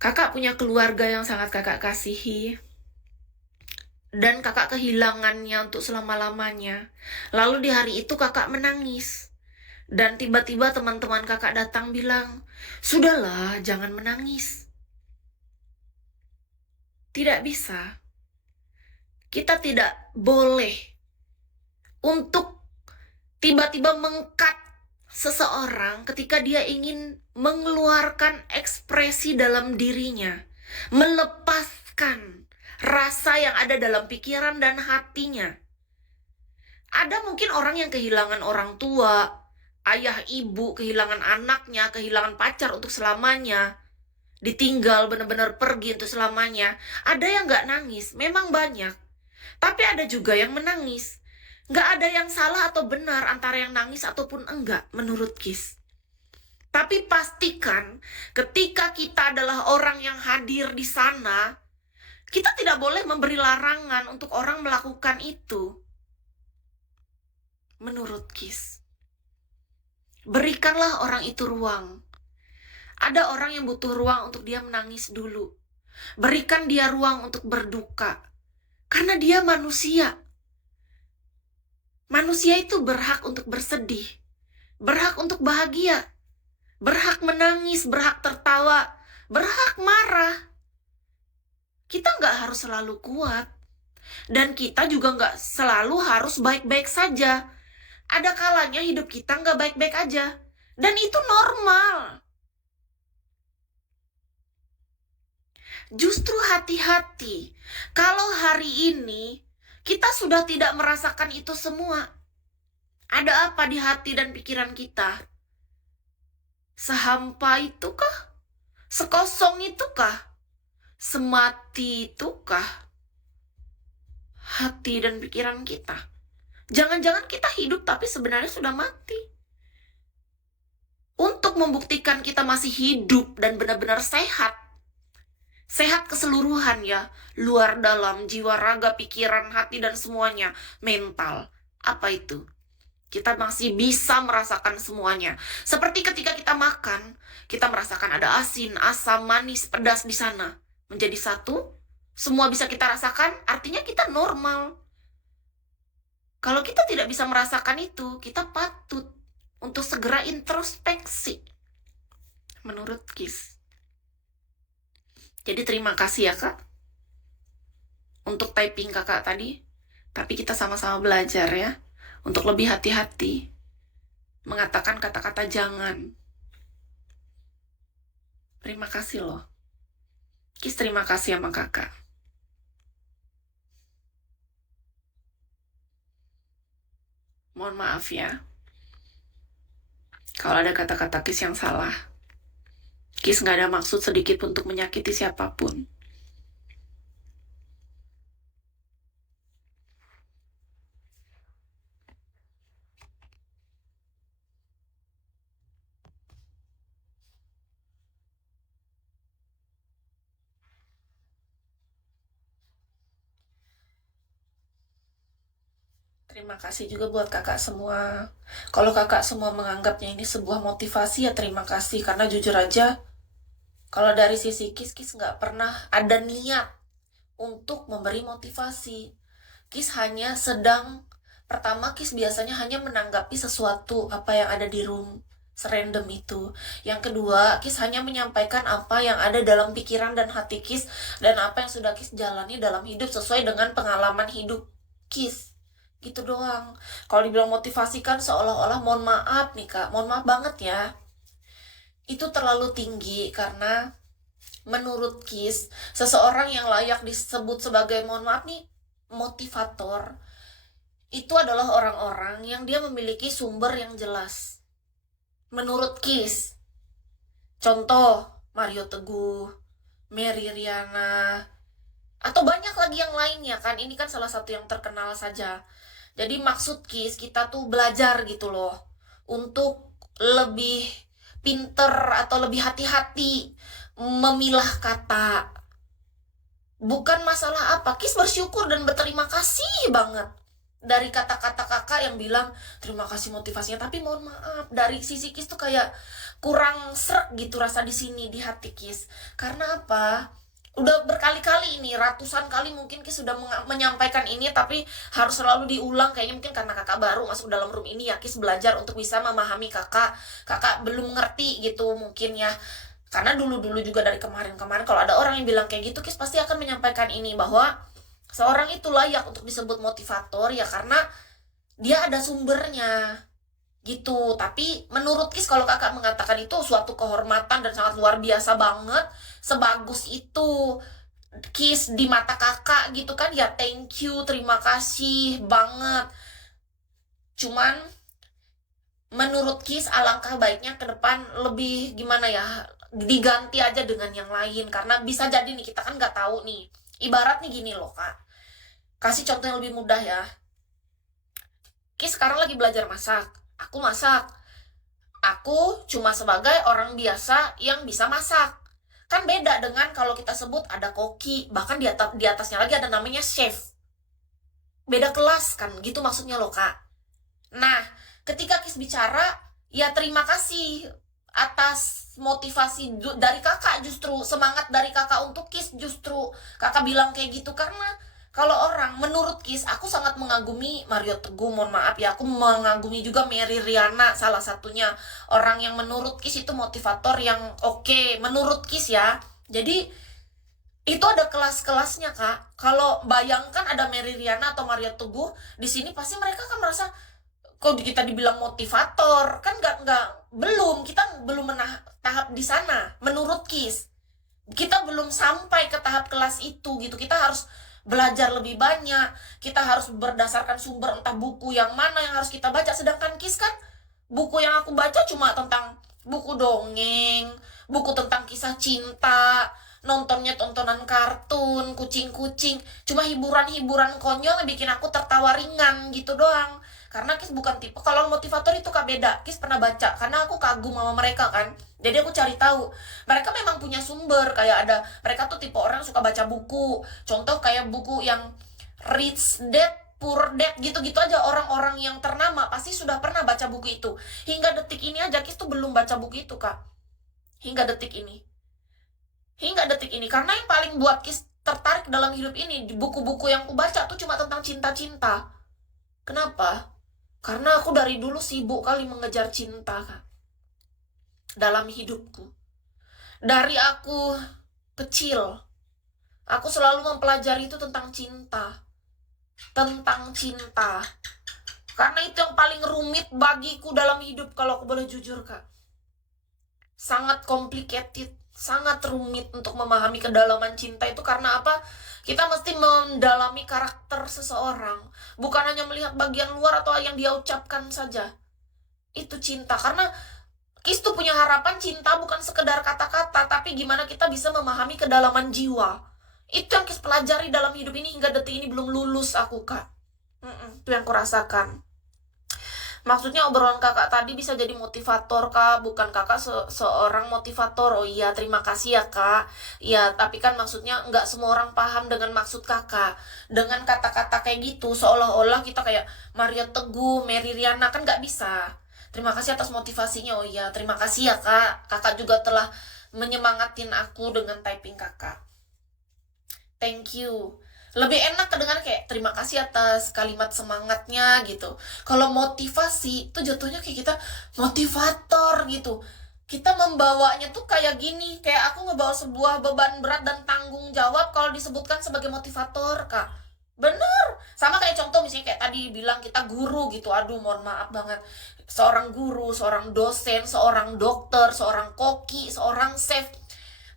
Kakak punya keluarga yang sangat kakak kasihi, dan kakak kehilangannya untuk selama-lamanya. Lalu di hari itu kakak menangis. Dan tiba-tiba teman-teman kakak datang bilang, "Sudahlah, jangan menangis." Tidak bisa. Kita tidak boleh untuk tiba-tiba mengkat seseorang ketika dia ingin mengeluarkan ekspresi dalam dirinya, melepaskan rasa yang ada dalam pikiran dan hatinya. Ada mungkin orang yang kehilangan orang tua, ayah ibu, kehilangan anaknya, kehilangan pacar untuk selamanya, ditinggal benar-benar pergi untuk selamanya. Ada yang nggak nangis, memang banyak. Tapi ada juga yang menangis. Nggak ada yang salah atau benar antara yang nangis ataupun enggak, menurut Kis. Tapi pastikan ketika kita adalah orang yang hadir di sana, kita tidak boleh memberi larangan untuk orang melakukan itu. Menurut Kis, berikanlah orang itu ruang. Ada orang yang butuh ruang untuk dia menangis dulu. Berikan dia ruang untuk berduka. Karena dia manusia. Manusia itu berhak untuk bersedih. Berhak untuk bahagia. Berhak menangis, berhak tertawa, berhak marah. Kita nggak harus selalu kuat. Dan kita juga nggak selalu harus baik-baik saja. Ada kalanya hidup kita nggak baik-baik aja. Dan itu normal. Justru hati-hati. Kalau hari ini kita sudah tidak merasakan itu semua. Ada apa di hati dan pikiran kita? Sehampa itukah? Sekosong itukah? Semati itukah hati dan pikiran kita? Jangan-jangan kita hidup tapi sebenarnya sudah mati. Untuk membuktikan kita masih hidup dan benar-benar sehat. Sehat keseluruhan ya, luar dalam, jiwa, raga, pikiran, hati, dan semuanya. Mental, apa itu? Kita masih bisa merasakan semuanya. Seperti ketika kita makan, kita merasakan ada asin, asam, manis, pedas di sana. Menjadi satu, semua bisa kita rasakan, artinya kita normal. Kalau kita tidak bisa merasakan itu, kita patut untuk segera introspeksi. Menurut Kis. Jadi terima kasih ya Kak untuk typing kakak tadi. Tapi kita sama-sama belajar ya untuk lebih hati-hati mengatakan kata-kata jangan. Terima kasih loh. Kis terima kasih sama kakak. Mohon maaf ya kalau ada kata-kata Kis yang salah. Kis gak ada maksud sedikit untuk menyakiti siapapun. Terima kasih juga buat kakak semua. Kalau kakak semua menganggapnya ini sebuah motivasi ya terima kasih. Karena jujur aja, kalau dari sisi Kis nggak pernah ada niat untuk memberi motivasi. Kis hanya sedang, pertama Kis biasanya hanya menanggapi sesuatu apa yang ada di room. Serandom itu. Yang kedua, Kis hanya menyampaikan apa yang ada dalam pikiran dan hati Kis. Dan apa yang sudah Kis jalani dalam hidup sesuai dengan pengalaman hidup Kis. Gitu doang. Kalau dibilang motivasi kan seolah-olah mohon maaf nih Kak. Mohon maaf banget ya. Itu terlalu tinggi karena menurut Kis, seseorang yang layak disebut sebagai mohon maaf nih motivator itu adalah orang-orang yang dia memiliki sumber yang jelas. Menurut Kis. Contoh, Mario Teguh, Mary Riana, atau banyak lagi yang lainnya kan. Ini kan salah satu yang terkenal saja. Jadi maksud Kis, kita tuh belajar gitu loh. Untuk lebih pinter atau lebih hati-hati memilah kata. Bukan masalah apa, Kis bersyukur dan berterima kasih banget dari kata-kata kakak yang bilang terima kasih motivasinya, tapi mohon maaf dari sisi Kis tuh kayak kurang srek gitu rasa di sini di hati Kis. Karena apa? Udah berkali-kali ini, ratusan kali mungkin Kis sudah menyampaikan ini, tapi harus selalu diulang. Kayaknya mungkin karena kakak baru masuk dalam room ini ya, Kis belajar untuk bisa memahami kakak. Kakak belum ngerti gitu mungkin ya. Karena dulu-dulu juga dari kemarin-kemarin kalau ada orang yang bilang kayak gitu, Kis pasti akan menyampaikan ini, bahwa seorang itu layak untuk disebut motivator ya karena dia ada sumbernya gitu. Tapi menurut Kis kalau kakak mengatakan itu suatu kehormatan dan sangat luar biasa banget, sebagus itu Kis di mata kakak gitu kan, ya thank you, terima kasih banget. Cuman menurut Kis alangkah baiknya ke depan lebih gimana ya, diganti aja dengan yang lain. Karena bisa jadi nih, kita kan nggak tahu nih. Ibarat nih gini loh kak, kasih contoh yang lebih mudah ya. Kis sekarang lagi belajar masak, aku masak. Aku cuma sebagai orang biasa yang bisa masak. Kan beda dengan kalau kita sebut ada koki, bahkan di atasnya lagi ada namanya chef. Beda kelas kan, gitu maksudnya loh kak. Nah, ketika Kis bicara, ya terima kasih atas motivasi dari kakak, justru semangat dari kakak untuk Kis, justru kakak bilang kayak gitu. Karena kalau orang, menurut Kis, aku sangat mengagumi Mario Teguh, mohon maaf ya, aku mengagumi juga Mary Riana, salah satunya orang yang menurut Kis itu motivator yang oke, menurut Kis ya. Jadi itu ada kelas-kelasnya kak. Kalau bayangkan ada Mary Riana atau Mario Teguh di sini, pasti mereka akan merasa kok kita dibilang motivator kan, kita belum tahap di sana. Menurut Kis kita belum sampai ke tahap kelas itu gitu. Kita harus belajar lebih banyak, kita harus berdasarkan sumber, entah buku yang mana yang harus kita baca. Sedangkan Kis kan buku yang aku baca cuma tentang buku dongeng, buku tentang kisah cinta, nontonnya tontonan kartun, kucing-kucing, cuma hiburan-hiburan konyol yang bikin aku tertawa ringan gitu doang. Karena Kis bukan tipe, kalau motivator itu kak beda. Kis pernah baca, karena aku kagum sama mereka kan, jadi aku cari tahu. Mereka memang punya sumber, kayak ada, mereka tuh tipe orang suka baca buku. Contoh kayak buku yang Rich Dad Poor Dad gitu-gitu aja, orang-orang yang ternama pasti sudah pernah baca buku itu. Hingga detik ini aja Kis tuh belum baca buku itu kak. Hingga detik ini. Karena yang paling buat Kis tertarik dalam hidup ini, di buku-buku yang aku baca tuh cuma tentang cinta-cinta. Kenapa? Karena aku dari dulu sibuk kali mengejar cinta kak dalam hidupku. Dari aku kecil, aku selalu mempelajari itu tentang cinta. Karena itu yang paling rumit bagiku dalam hidup, kalau aku boleh jujur kak. Sangat complicated, sangat rumit untuk memahami kedalaman cinta itu. Karena apa? Kita mesti mendalami karakter seseorang, bukan hanya melihat bagian luar atau yang dia ucapkan saja. Itu cinta. Karena Kis tuh punya harapan cinta bukan sekedar kata-kata, tapi gimana kita bisa memahami kedalaman jiwa. Itu yang Kis pelajari dalam hidup ini. Hingga detik ini belum lulus aku kak. Itu yang kurasakan. Maksudnya obrolan kakak tadi bisa jadi motivator kak, bukan kakak seorang motivator. Oh iya, terima kasih ya kak. Ya, tapi kan maksudnya nggak semua orang paham dengan maksud kakak. Dengan kata-kata kayak gitu, seolah-olah kita kayak Mario Teguh, Mary Riana, kan nggak bisa. Terima kasih atas motivasinya. Oh iya, terima kasih ya kak. Kakak juga telah menyemangatin aku dengan typing kakak. Thank you. Lebih enak kedengar kayak terima kasih atas kalimat semangatnya gitu. Kalau motivasi itu jatuhnya kayak kita motivator gitu. Kita membawanya tuh kayak gini, kayak aku ngebawa sebuah beban berat dan tanggung jawab kalau disebutkan sebagai motivator kak. Bener. Sama kayak contoh misalnya kayak tadi bilang kita guru gitu. Aduh mohon maaf banget. Seorang guru, seorang dosen, seorang dokter, seorang koki, seorang chef,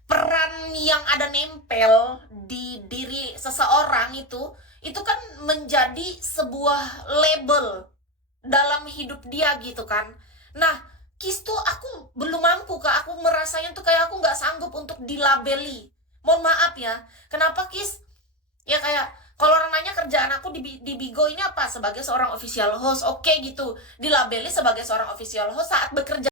peran yang ada nempel di diri seseorang itu kan menjadi sebuah label dalam hidup dia gitu kan. Nah, Kis tuh aku belum mampu kak. Aku merasanya tuh kayak aku nggak sanggup untuk dilabeli. Mohon maaf ya. Kenapa Kis? Ya kayak kalau orang nanya kerjaan aku di Bigo ini apa, sebagai seorang official host, oke gitu, dilabeli sebagai seorang official host saat bekerja